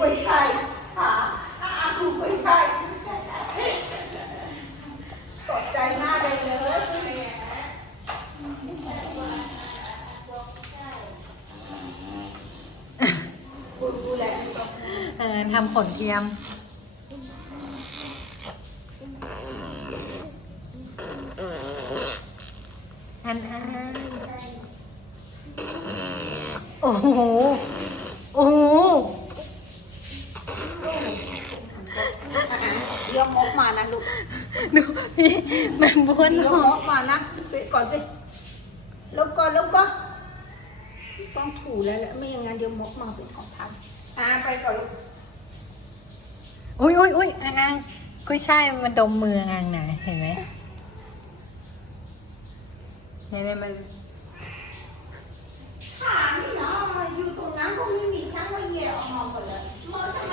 ไม่ใช่ค่ะอาครูไม่ใช่ตกใจหน้าเลยเลยกูกูแหละเออทำขนเทียมอันอันโอ้โห โอ้โห เดี๋ยวมกมานะลูกดูพี่มันบ้วนเดี๋ยวหอมมกมานะไปก่อนสิแล้วก็แล้วก็ต้องถูแล้วแหละไม่อย่างนั้นเดี๋ยวมกมาเป็นของทันอ่าไปก่อนลูกอุ้ยอุ้ยอุ้ยอังอังกุ้ยช่ายมันดมมืออังน่ะเห็นไหมเห็นไหมมัน ถามนี่เนาะอยู่ตรงนั้นก็ไม่มีทั้งว่าแย่ออกมาหมดเลยเมื่อทำไม